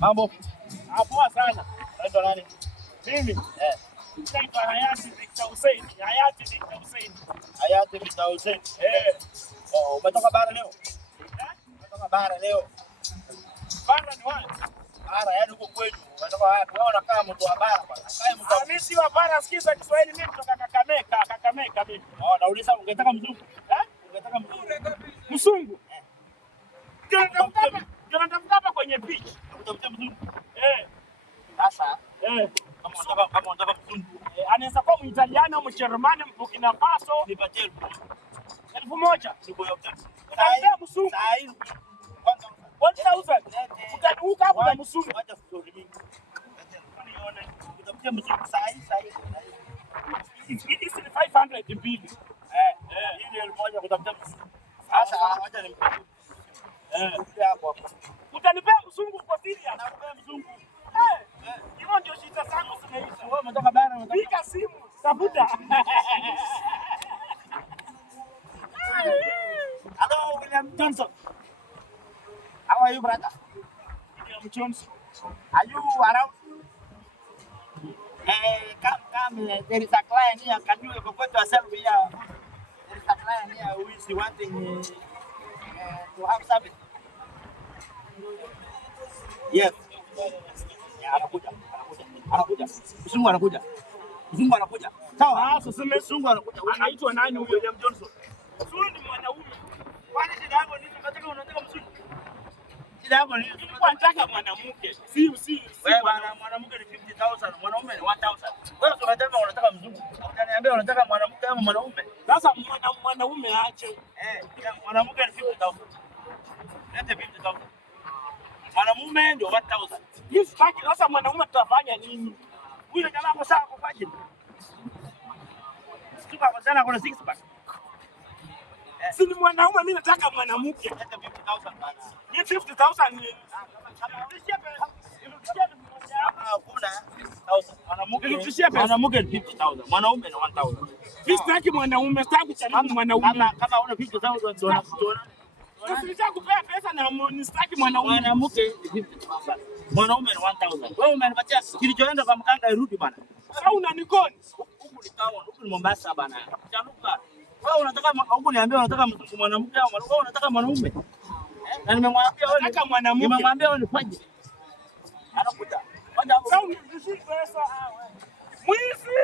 Mambo. Poa sana. Naitwa nani? Mimi. Naitwa Hayati Victor Hussein. Hayati Victor Hussein. Hayati Victor Hussein. Oh, umetoka bara leo? Umetoka bara leo? Bara ni wapi? Bara yani huko kwetu. Umetoka wapi? Wewe unakaa mtu wa bara bwana. Kae mtu. Mimi si wa bara, sikiza Kiswahili, mimi kutoka Kakamega mimi. Oh, nauliza ungetaka mzungu? Ungetaka mzungu? Mzungu. Tunatafuta hapa kwenye beach. Unatafuta mzungu? Sasa kama unataka mzungu, anaweza kuwa Muitaliano, Mjerumani, Burkina Faso. Nipatie 1,000. Niko ya utani. Utaambia mzungu. Saa hizi kwanza 1,000. Utaniuka hapo na mzungu. Acha story mingi. Nione utapatia mzungu saa hizi. Hizi ni 500 mbili. Hili 1,000 kutafuta mzungu. Sasa acha nimpe. Hapo. Utanipea mzungu kwa serious? Nakupea mzungu. Hiyo ndio shida zangu zimeisha. Wewe umetoka bara, umetoka. Piga simu, tafuta. Hello, William Johnson. How are you, brother? William Johnson. Are you around? Come. There is a client here. Can you evacuate yourself here? There is a client here who is wanting to have service. Yes. Anakuja. Mzungu anakuja. Sawa, sasa mzungu anakuja. Anaitwa nani huyo? William Johnson. Huyu ni mwanaume. Kwani shida yako ni unataka mzungu? Shida yako ni unataka mwanamke. Si. Wewe bwana, mwanamke ni 50,000, mwanaume ni 1,000. Wewe unasema unataka mzungu. Unaniambia unataka mwanamke ama mwanaume? Sasa mwanaume aache. Mwanamke ni 50,000. Lete 50,000. Mwanamume ndio 1,000. Hivi sasa mwanaume tutafanya nini? Huyo jamaa kwa sawa kufanya. Sipa kwa sana kuna 6 pack. Si ni mwanaume, mimi nataka mwanamke. Lete 50,000 bana. Ni 50,000 ni. Mwanamke ni 50,000. Mwanaume ni 1,000. Mimi sitaki mwanaume, sitaki chana mwanaume. Kama una 50,000 ndio unatona. Sasa kupea pesa na nisitaki mwanaume. Mwanamke ni 50,000. Mwanaume ni 1,000. Wewe umenipatia kilichoenda kwa mkanga irudi bana. Sasa unanikoni? Huku ni town, huku ni Mombasa bana. Chanuka. Wewe unataka huku niambia unataka mwanamke au wewe unataka mwanaume? Na nimemwambia wewe nataka mwanamke. Nimemwambia wewe ni faji. Anakuja. Sasa unirudishie pesa. Mwizi.